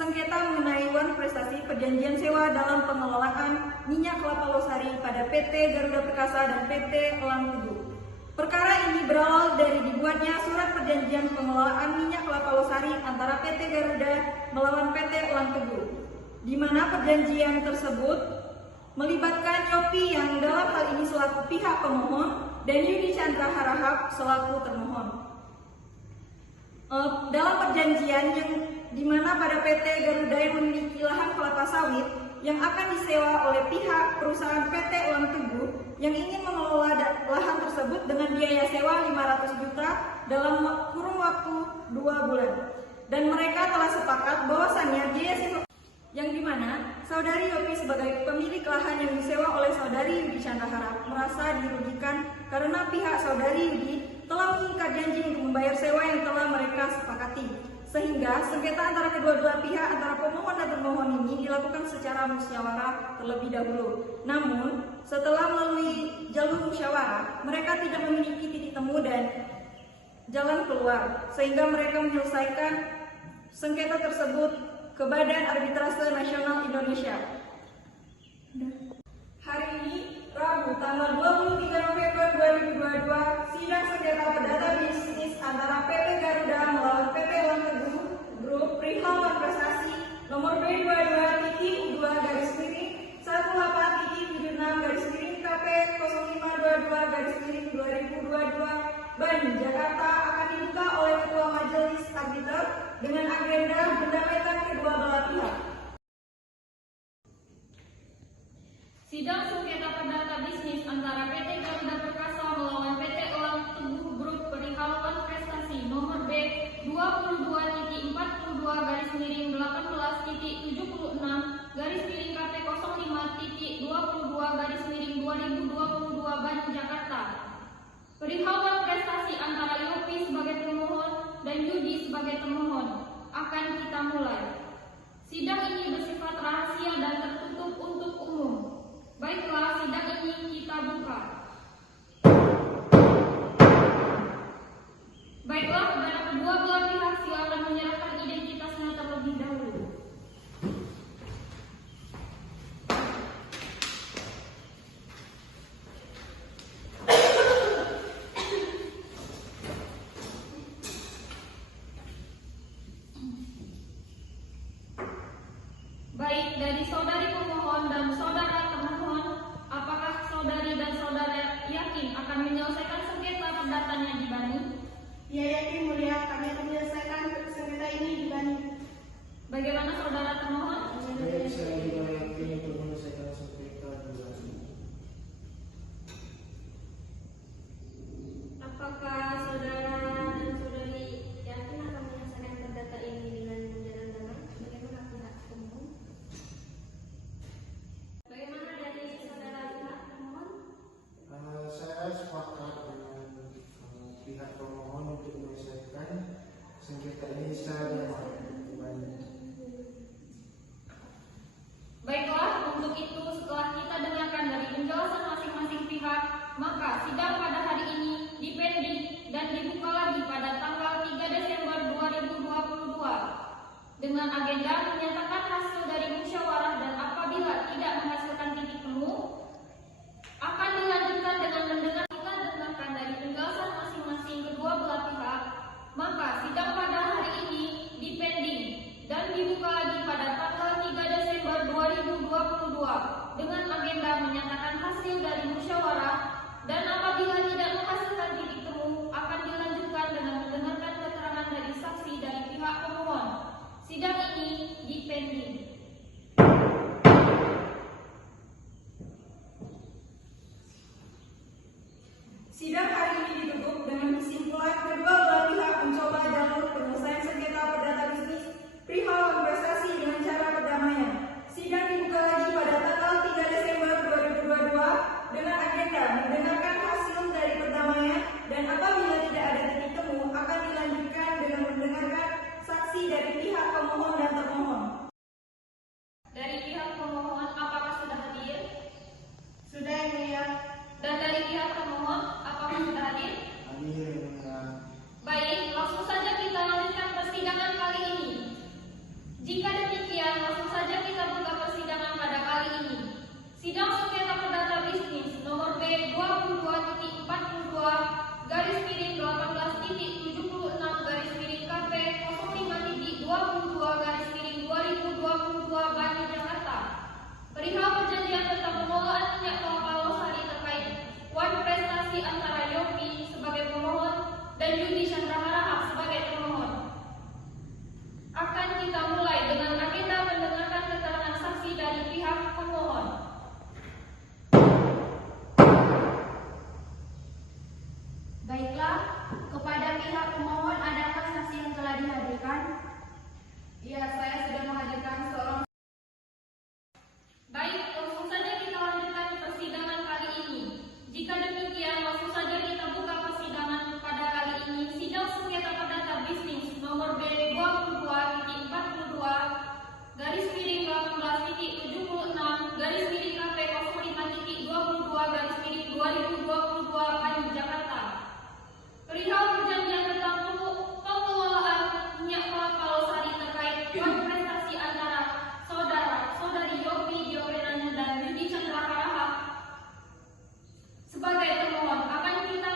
sengketa mengenai wan prestasi perjanjian sewa dalam pengelolaan minyak kelapa losari pada PT Garuda Perkasa dan PT Elang Teguh. Perkara ini berawal dari dibuatnya surat perjanjian pengelolaan minyak kelapa losari antara PT Garuda melawan PT Elang Teguh, di mana perjanjian tersebut melibatkan Yopi yang dalam hal ini selaku pihak pemohon dan Yudi Chandra Harahap selaku termohon. Dalam perjanjian yang dimana pada PT Garuda yang memiliki lahan kelapa sawit yang akan disewa oleh pihak perusahaan PT Elang Teguh yang ingin mengelola lahan tersebut dengan biaya sewa 500 juta dalam kurun waktu 2 bulan. Dan mereka telah sepakat bahwasannya biaya sewa yang dimana saudari Yopi sebagai pemilik lahan yang disewa oleh saudari Yudi Chandra Harahap merasa dirugikan karena pihak saudari Yudi telah mengikat janji untuk membayar sewa yang telah mereka sepakati, sehingga sengketa antara kedua belah pihak antara pemohon dan termohon ini dilakukan secara musyawarah terlebih dahulu. Namun setelah melalui jalur musyawarah mereka tidak memiliki titik temu dan jalan keluar, sehingga mereka menyelesaikan sengketa tersebut ke Badan Arbitrase Nasional Indonesia. Hari ini, Rabu, tanggal 23 November 2022, sidang sengketa perdata bisnis antara PT Garuda melawan PT Elang Teguh Group perihal wan prestasi nomor B22-17-6-KP0522-2022 Bandung, Jakarta akan dibuka oleh Ketua Majelis Arbiter dengan agenda mendamaikan kedua belah pihak. Sidang sengketa perdata bisnis antara PT Garuda Perkasa melawan PT Elang Teguh Group perihal wan prestasi nomor B22-18-18-18-18-KP05-18-2022 Bandung, Jakarta. Perihal wan prestasi antara Yopi sebagai pemohon dan Yudi sebagai termohon akan kita mulai. Sidang ini bersifat rahasia dan tertutup untuk umum. Baiklah, sidang ini kita buka. Baiklah, saudara kedua belah pihak silakan menyerahkan identitasnya terlebih dahulu. Baik, dari saudari pemohon dan saudara termohon, apakah saudari dan saudara yakin akan menyelesaikan sengketa perdatanya di Bani? Ya, yakin mulia, kami akan menyelesaikan sengketa ini di Bani. Bagaimana saudara termohon? Saya juga yakin untuk menyelesaikan sengketa di Bani. Apakah saudara dan saudari yakin akan menyelesaikan perdata ini dengan jalan damai? Bagaimana pihak pemohon? Bagaimana dari saudara pihak pemohon? Saya sepakat dengan pihak pemohon untuk menyelesaikan sengketa ini secara damai di Bani. Baiklah, untuk itu setelah kita dengarkan dari penjelasan masing-masing pihak, maka sidang pada hari ini dipending dan dibuka lagi pada tanggal 3 Desember 2022 dengan agenda menyatakan hasil dari musyawarah dan apabila tidak menghasilkan titik temu akan dilanjutkan dengan mendengarkan dari penjelasan masing-masing kedua belah pihak, maka sidang pada hari ini dipending dan dibuka lagi pada tanggal 3 Desember 2022 dengan agenda menyatakan hasil dari musyawarah dan apabila tidak menghasilkan titik temu akan dilanjutkan dengan mendengarkan keterangan dari saksi dari pihak pemohon. Sidang ini dipending. Sidang hari ini ditutup dengan kesimpulan kedua belah pihak mencoba jalur penyelesaian sengketa perdata bisnis perihal wan prestasi dengan cara perdamaian. Sidang dibuka lagi pada tanggal 3 Desember 2022 dengan agenda mendengarkan hasil dari perdamaian dan apabila tidak ada titik temu akan dilanjutkan dengan mendengarkan saksi dari pihak pemohon dan termohon. Dari pihak pemohon apakah sudah hadir? Sudah, yang mulia. Dan dari pihak termohon apakah sudah hadir? Hadir. Baik, langsung saja kita lanjutkan persidangan kali ini. 2022 Bani Jakarta. Perihal perjanjian tentang pengelolaan minyak kelapa losari terkait wan prestasi antara Yopi sebagai pemohon dan Yudi Chandra Harahap sebagai pemohon. Akan kita mulai dengan agenda mendengarkan keterangan saksi dari pihak pemohon. Baiklah, kepada pihak pemohon adakah saksi yang telah dihadirkan? Ya, saya sudah menghadirkan seorang. Baik, langsung saja kita lanjutkan persidangan kali ini. Jika demikian, langsung saja kita buka persidangan pada kali ini. Sidang sengketa perdata bisnis nomor B22-4/2/4-16/KP05.22/2022 Bani Jakarta. Perihal perjanjian tentang pengelolaan minyak kelapa losari terkait wan prestasi antara saudari Yopi Dioprenanya dan Yudi Chandra Harahap sebagai pemohon. Akan kita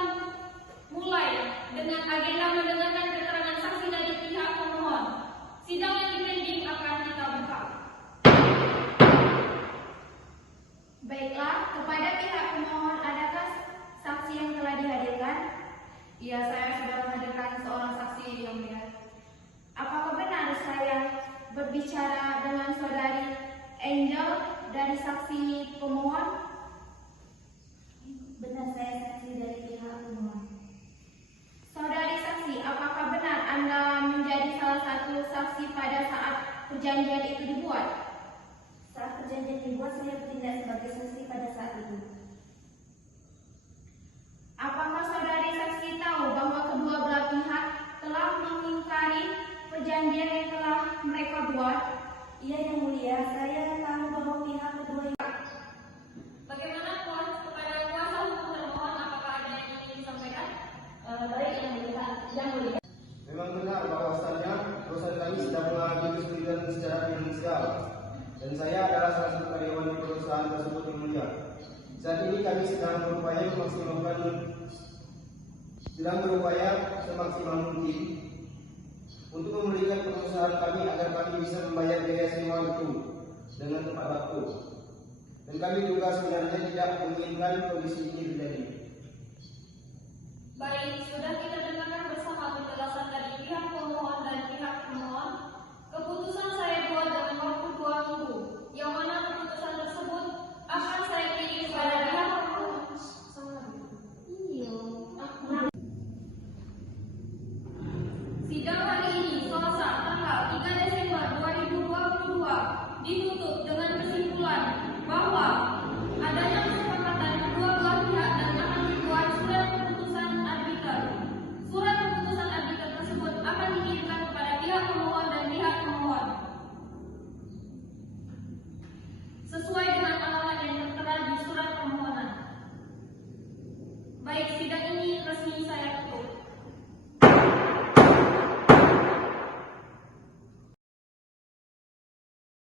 mulai dengan agenda mendengarkan keterangan saksi dari pihak pemohon. Sidang yang dipending akan kita buka. Baiklah, kepada pihak pemohon adakah saksi yang telah dihadirkan? Ya, saya sudah menghadirkan seorang saksi yang mulia. Apakah benar saya berbicara dengan saudari Angel dari saksi pemohon? Benar, saya saksi dari pihak pemohon. Saudari saksi, apakah benar Anda menjadi salah satu saksi pada saat perjanjian itu dibuat? Saat perjanjian dibuat, saya bertindak sebagai saksi pada saat itu. Apakah saudari saksi tahu bahwa kedua belah pihak telah mengingkari perjanjian yang telah mereka buat? Iya, yang mulia, saya tahu bahwa pihak kedua Bagaimana kepada kuasa hukum termohon, apakah ada yang ingin disampaikan? baik yang mulia. Memang benar bahwasannya dosen kami sedang mengalami kesulitan secara finansial dan saya adalah salah satu karyawan di perusahaan tersebut yang mulia. Saat ini kami sedang berupaya semaksimal mungkin untuk memulihkan perusahaan kami agar kami bisa membayar biaya sewa itu dengan tepat waktu. Dan kami juga sebenarnya tidak menginginkan kondisi ini terjadi. Baik, sudah kita dengarkan bersama penjelasan dari pihak pemohon dan pihak pemohon. Keputusan saya buat dengan waktu 2 minggu, yang mana keputusan tersebut akan saya kirim kepada pihak pemohon. Sidang hari ini, Selasa, tanggal 3 Desember 2022, ditutup dengan kesimpulan bahwa adanya kesepakatan kedua belah pihak dan akan dibuat surat keputusan arbiter. Surat keputusan arbiter tersebut akan dikirimkan kepada pihak pemohon dan pihak pemohon. Sesuai